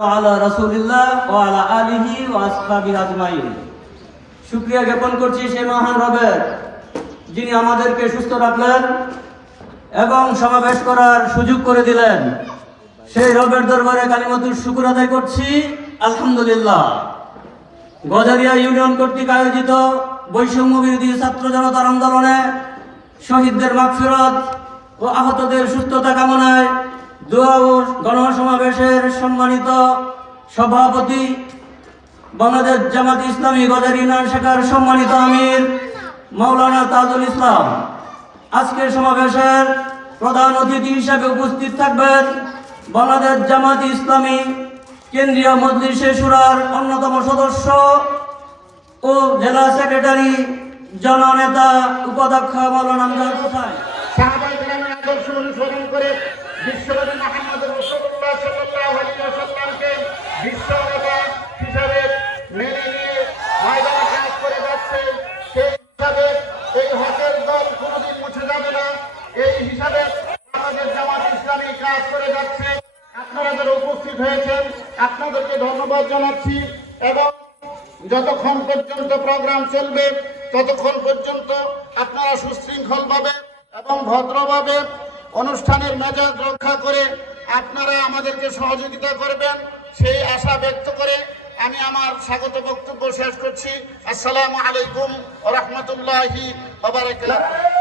আলা রাসূলিল্লাহ ওয়া আলা আলিহি ওয়া আসহাবিহি আজমাইন। শুকরিয়া জ্ঞাপন করছি সেই মহান রবের, যিনি আমাদেরকে সুস্থ রাখলেন এবং সমাবেশ করার সুযোগ করে দিলেন। সেই রবের দরবারে কালিমাতুর শুকর আদায় করছি, আলহামদুলিল্লাহ। গজারিয়া ইউনিয়ন কর্তৃক আয়োজিত বৈষম্য বিরোধী ছাত্র জনতার আন্দোলনে শহীদদের মাগফিরাত ও আহতদের সুস্থতা কামনায় দোয়া ও গণসমাবেশের সম্মানিত সভাপতি, বাংলাদেশ জামাত ইসলামী গজারিয়া ইউনিয়ন শাখার সম্মানিত আমির মাওলানা তাজুল ইসলাম, আজকের সমাবেশের প্রধান অতিথি হিসেবে উপস্থিত থাকবেন বাংলাদেশ জামাত ইসলামী কেন্দ্রীয় মজলিসে শুরার অন্যতম সদস্য ও জেলা সেক্রেটারি জননেতা উপাধ্যক্ষ মাওলানা আমজাদ হোসেন। সাহাবায়ে কেরামের আদর্শ অনুসরণ করে বিশ্বনবী মুহাম্মদ রাসূলুল্লাহ সাল্লাল্লাহু আলাইহি ওয়াসাল্লামকে বিশ্বনেতা হিসেবে মেনে নিয়ে ময়দানে কাজ করে যাচ্ছে। সেই হিসাবে এই হকের দল কোনোদিন মুছে যাবে না। এই হিসাবে আমাদের জামাত ইসলামী কাজ করে যাচ্ছে। আপনারা যারা উপস্থিত হয়েছেন আপনাদেরকে ধন্যবাদ জানাচ্ছি এবং যতক্ষণ পর্যন্ত প্রোগ্রাম চলবে ততক্ষণ পর্যন্ত আপনারা সুশৃঙ্খলভাবে এবং ভদ্রভাবে অনুষ্ঠানের মেজাজ রক্ষা করে আপনারা আমাদেরকে সহযোগিতা করবেন, সেই আশা ব্যক্ত করে আমি আমার স্বাগত বক্তব্য শেষ করছি। আসসালামু আলাইকুম ওয়া রাহমাতুল্লাহি ওয়া বারাকাতুহু।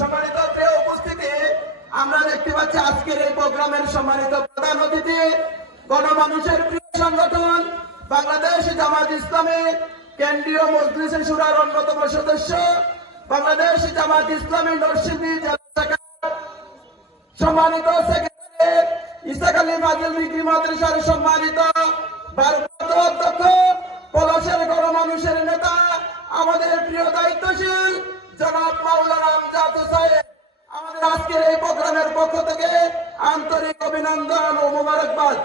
সম্মানিত প্রিয় উপস্থিতি, আমরা দেখতে পাচ্ছি আজকের এই প্রোগ্রামের সম্মানিত প্রধান অতিথি গণমানুষের প্রিয় সংগঠন বাংলাদেশ জামাত ইসলামী কেন্দ্রীয় মজলিসে শুরার অন্যতম সদস্য বাংলাদেশ জামাত ইসলামী নরসিংদী জেলা শাখার সম্মানিত সেক্রেটারি ইসহাক আলী মাজিদ ডিগ্রি মাদ্রাসার সম্মানিত ভারপ্রাপ্ত অধ্যক্ষ, পলাশের গণমানুষের নেতা, আমাদের প্রিয় দায়িত্বশীল জনাব মাওলানা আমজাদ হোসেন, আমাদের আজকের এই প্রোগ্রামের পক্ষ থেকে আন্তরিক অভিনন্দন ও মোবারকবাদ।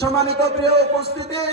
সম্মানিত প্রিয় উপস্থিতি,